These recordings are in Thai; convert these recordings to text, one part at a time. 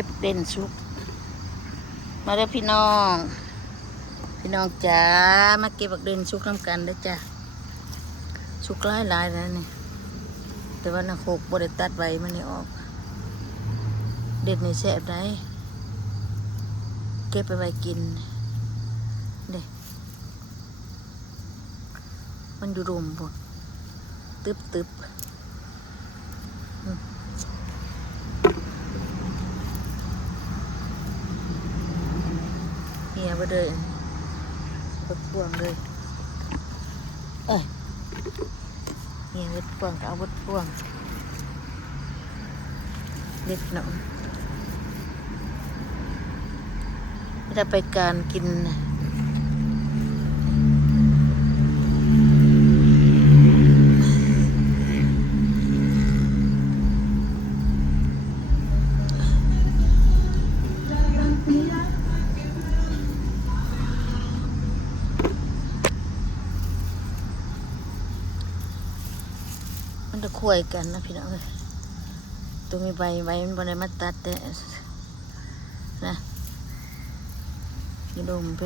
ก็บเด่นสุกมาเด้อพี่น้องจ๋ามาเก็บบักเด่นสุกน้ำกันเด้อจ้ะสุกหลายแล้วนี่แต่ว่านักโขกบริตัดใบมันนี่ออกเด็ดในแซ่บได้เก็บไปไว้กินเด้มันอยู่รุมพวกตึบเฮียไปเลยไปพ่วงเลยเอ้ยเฮียไปพ่วงก็เอาไปพ่วงเด็ดหน่อยจะไปการกินมันจะคุยกันนะพี่น้องตัวมีใบมันบนไหนมาตัดแต่นะยีดมไป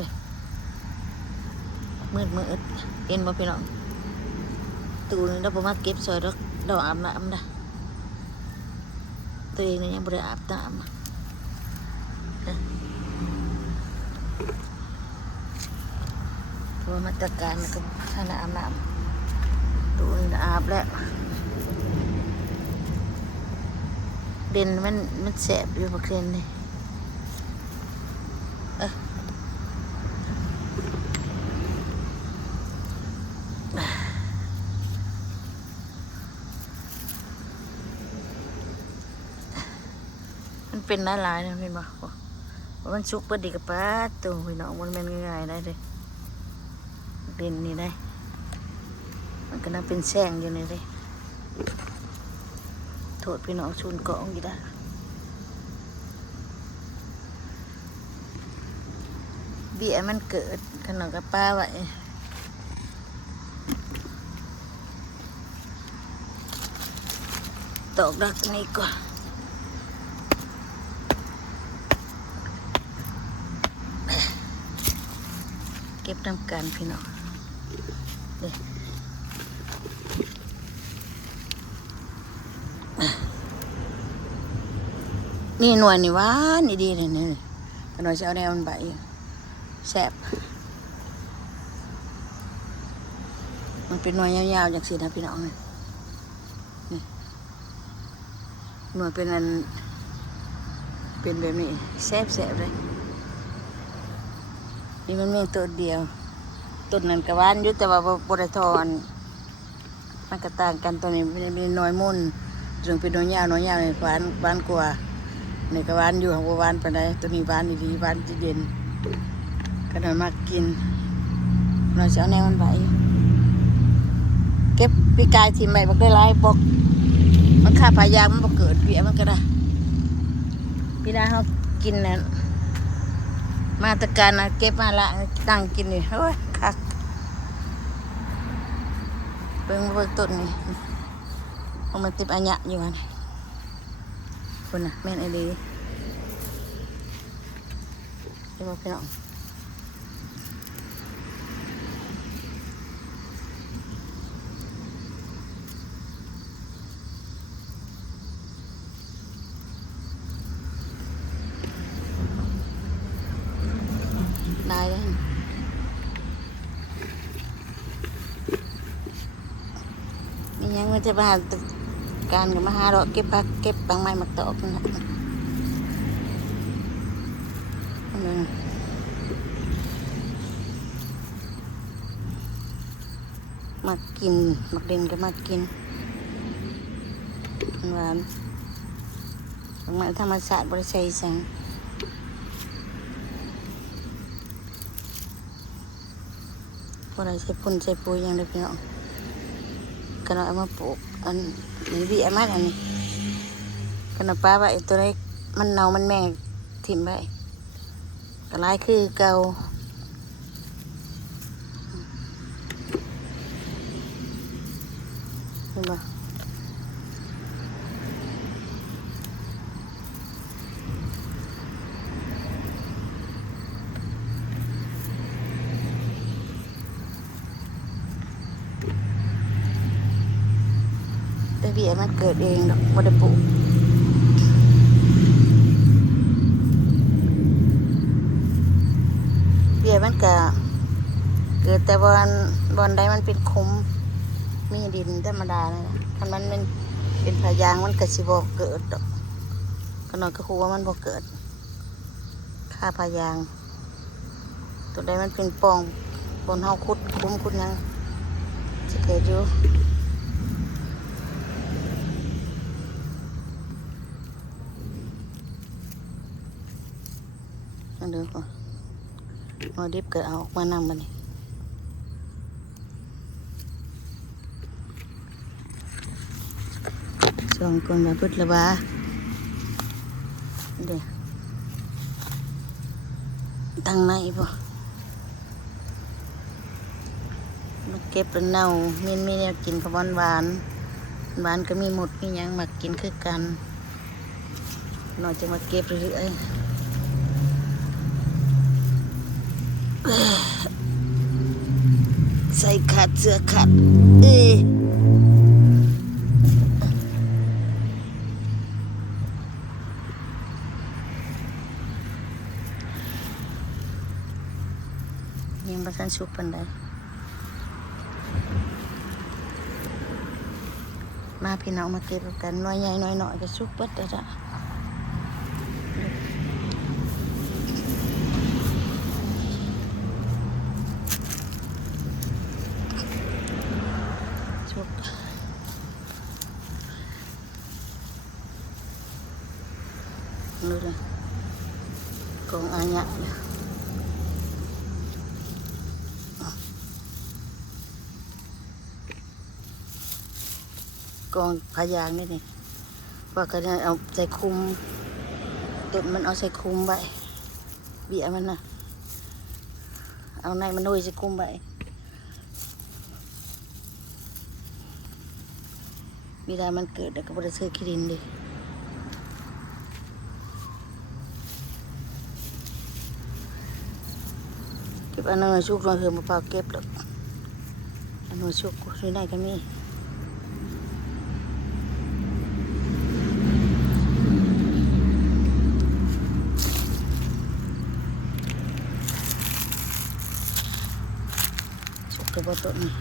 มืดเอ็นบ่พี่น้องตูนึงเราบ่มาเก็บซอยเราอาบน้ำนะตัวเองเนี่ยยังบ่ได้อาบน้ำนะเพราะมาตรการมันก็ท่านอาบน้ำตูนึงอาบแล้วเด่นมันแสบอยู่ประเด็นนี่มันเป็นหลายๆนะพี่บอกว่ามันสุกพอดีกับป้าตัวพี่น้องมันเป็นง่ายๆได้เลยเด่นนี่ได้มันก็น่าเป็นแสงอยู่นี่เลยโทษพี่น้องชูนเกาะอยู่ได้เบี้ยมันเกิดขนมกับป้าไว้ตอกดักนี่ก่อนเก็บน้ำกันพี่น้องเด้นี่หน่วยนี่ว่านี่ดีเลยนี่ขนมเช้าแนวมันใบแซ่บมันเป็นหน่วยยาวๆอย่างสินะพี่น้องนี่หน่วยเป็นอันเป็นแบบนี้แซ่บเลยนี่มันมีตัวเดียวต้นนั้นกระวานอยู่แต่ว่าบริทอนมันก็ต่างกันตัวนี้มันมีน้อยมุ่นส่วนเป็นน้อยยาวในหวานกว่าในกระวานอยู่ของหวานไปไหนตัวนี้หวานดีหวานจะเย็นก็นอนมากกินนอนเช้าแนวมันไหวเก็บปีกายทีใหม่บอกได้หลายบอกมันค่าพายางมันบอกเกิดเบี้ยมันก็ได้พี่นาเขากินนะมาตรการนะเก็บมาละตั้งกินนี่เฮ้ยคักเบิ่งต้นนี่มันติดอัญญะอยู่อันคุณน่ะแม่นไอ้ดีเดี๋ยวพี่น้องได้เลยมียังมันจะมาการกับมาหาเราเก็บผักเก็บบางไม้มาตอกนะมากินมักเด่นก็มากินหวานบางไม้ธรรมชาติบริสุทธิ์สังพอเราใส่ปุ่นใส่ปุ๋ยอย่างเดียวพี่น้องก็เราเอามาปลูกอันนี้บีมันอันนี้ก็เราป้าไว้ตัวเล็กมันเน่ามันแม่งถิ่มไว้ก็ลายคือเก่าเห็นปะ เบี้ยมันเกิดเองดอกบ่ได้ปลูกเบี้ยมันก็เกิดแต่บอนใดมันเป็นคุ้มมีดินธรรมดาเลยนะคันมันเป็นพายางมันก็สิบ่เกิดดอกก็น้อยก็คูว่ามันบ่เกิดค่าพายางตัวใดมันเป็นปองบนเฮาขุดคุ้มขุดยังสิเกิดอยู่อันเด้อก่อนเอาดิบก็เอาออกมานำบัดนี้ส่งคนมาพุทธละบาเด้อทางในบ่มาเก็บแล้วเน่ามีแนวกินกับหวานหวานก็มีหมดมีหยังมากินคือกันนอกจากมาเก็บเรื่อยๆใส่ขาดเสื้อขาดยังบ่ทันสุกปานใดมาพี่น้องมาเก็บกันน้อยใหญ่น้อยน้อยก็สุกเบิดแล้วจ้ะสุกนู่นเลยกองอาญะกองพายางนี่นี่ว่าก็จะเอาใส่คุมต้นมันเอาใส่คุมไว้เบี้ยมันน่ะเอาในมันด้วยใส่คุมไว้เวลามันเกิดแล้วก็บริสุทธิ์ขี้ดินดิเก็บอันนั้นชุกเราเหือมาเปล่าเก็บหรอกอันนั้นชุกที่ไหนก็มีกระบอกต้นนี่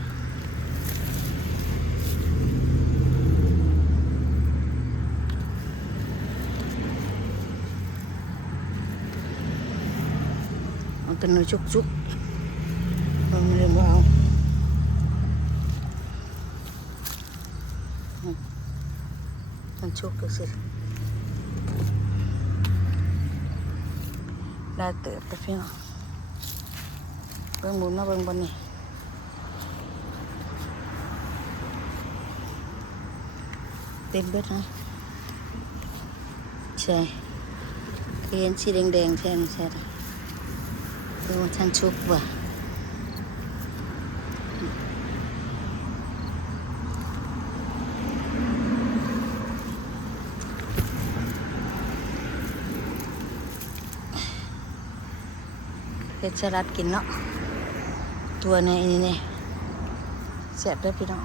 เอาแต่เนื้อชุกๆมันเลยว้าวมันชุกก็สิได้เติบแต่พี่น้องเบิ่งบุญมาเบิ่งบนนี่เต็มเบิดนะใช่เห็นสีแดงๆใช่ไหมใช่ไหมคือว่าท่านชุบว่ะเฮ็ดสลัดกินเนาะตัวในนี่แซ่บได้พี่น้อง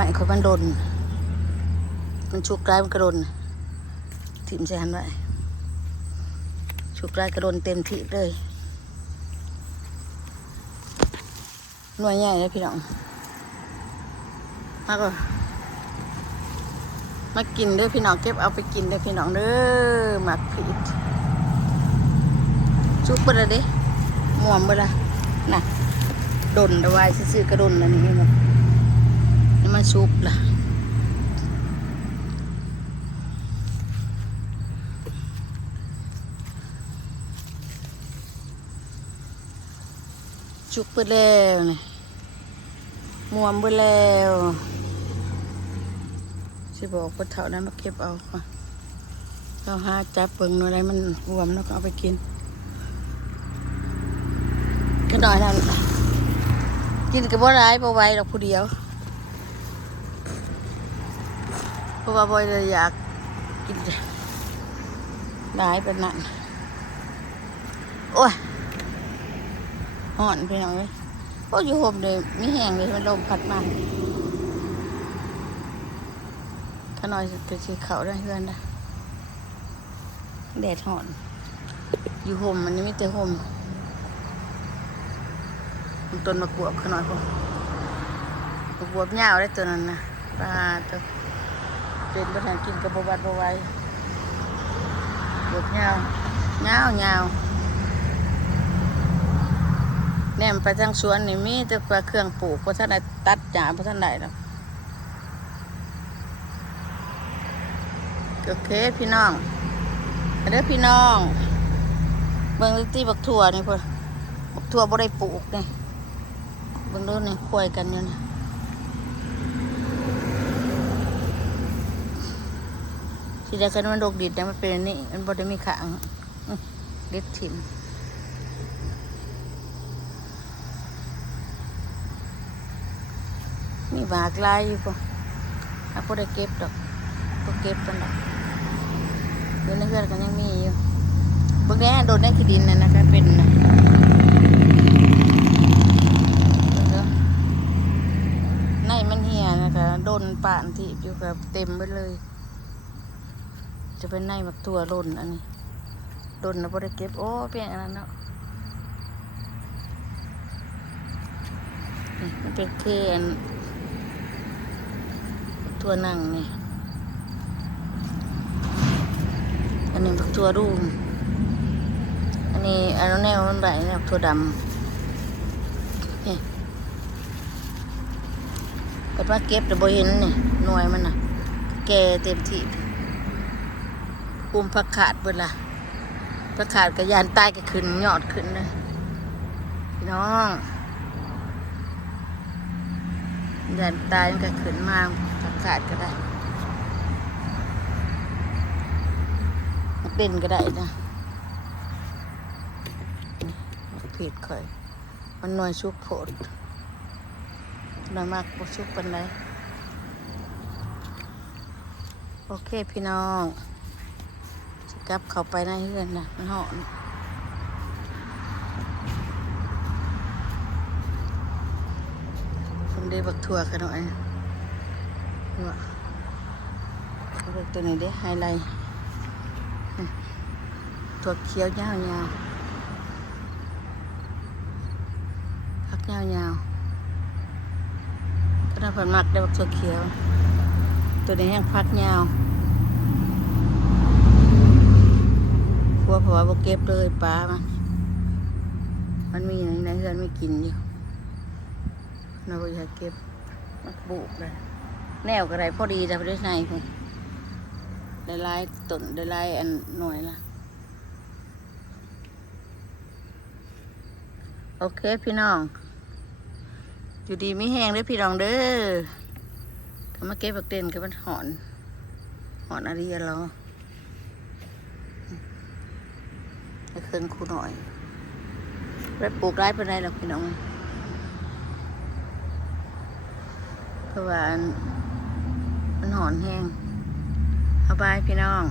ไม่ค่อยมันโดนมันชุกร้ายมันกระโดนถิ่มใส่หันไว้ชุกร้ายกระโดนเต็มที่เลยหน่วยใหญ่เลยพี่น้องมาก็มากินเด้อพี่น้องเก็บเอาไปกินเด้อพี่น้องเด้อหมักผิดชุกไปเลยเด้หมวมไปละน่ะโดนตะไวซื้อกระโดนแล้วนี่มันมาชุบล่ะชุบไปแล้วนี่มวมไปแล้วสิบอกว่าเท่านั้นมาเก็บเอาค่ะเราหาจับเปิงอะไรมันบวมแล้วก็เอาไปกินก็หน่อยนั่นกินกับบ่ร้ายบ่ไหวหรอกผู้เดียวเพราะว่าบ่เลยอยากกินได้เป็นนั่น โอ้ยห่อนพี่น้องเลยโอ้ยอยู่ห่มเลยมีแห้งเลยมันลมพัดมาถ้าน้อยจะสีเขาได้เพื่อนนะแดดห่อนอยู่ห่มมันนี่ไม่เจอห่มมันต้นมะกรูดขนาดพอมะกรูดยาวได้ตัวนั้นนะปลาตัวเป็นประธานกินกับบวัดบวายบวบยาวยาวแนมไปทางสวนนี่มีแต่ปลาเครื่องปลูกเพราะท่านได้ตัดหญ้าเพราะท่านได้แล้วโอเคพี่น้องเด้อพี่น้องเบิ่งที่บักถั่วนี่พอบักถั่วบ่ได้ปลูกนี่เบิ่งดูนี่คุยกันอยู่นี่ที่ได้กันมันดกดิดแต่มันเป็นอันนี้มันบ่ได้มีขางเด็ดถิ่มมีหมากลายอยู่ป่ะถ้าพอได้เก็บดอกก็เก็บกันดอกเดี๋ยวในเรือนกันยังมีอยู่บางแง่โดนได้ขี้ดินนะนะคะเป็นนะในมันเหี่ยนะคะโดนป่านที่อยู่กับเต็มไปเลยจะเป็นในแบบตัวโดนอันนี้โดนนะพอได้เก็บโอ้เพียงอันนั้นเนาะมันเป็นเคอันตัวนั่งนี่อันนี้บักตัวรูมอันนี้อันนั้นแนวมันใบนี่บักตัวดำนี่แต่ว่าเก็บแต่บ่เห็นนี่หน่วยมันน่ะแก่เต็มที่ปุ่มผักขาดเบิดล่ะผักขาดกับยานใต้ก็ขึ้นยอดขึ้นเลยพี่น้องยานใต้มันก็ขึ้นมาผักขาดก็ได้เป็นก็ได้นะผิดค่อยมันหน่วยชุกโผดหน่วยมากบ่ชุกปันไดโอเคพี่น้องจะกลับเข้าไปในเรือนนะมันหอนผมได้บักถั่วกันหน่อยว่าบักตัวนี้ได้ไฮไลท์ถั่วเขียวยาวพักยาวก็น่าผ่านมักได้บักถั่วเขียวตัวนี้แห้งพักยาวเพราะว่าเก็บเลยปลามันมีอย่างในเรือนไม่กินอยู่เราก็อยากเก็บมันบุกเลยแนวกระไรพอดีแต่พอดีในผมได้ลายต้นได้ลายอันหน่วยละโอเคพี่น้องอยู่ดีไม่แห้งด้วยพี่น้องเด้อก็มาเก็บบักเด่นกับมันหอนอะไรกันเราให้เครื่องคูหน่อยไปปลูกไร่เป็นไรหรอกพี่น้องเพราะว่ามันหอนแห้งเอาบายพี่น้อง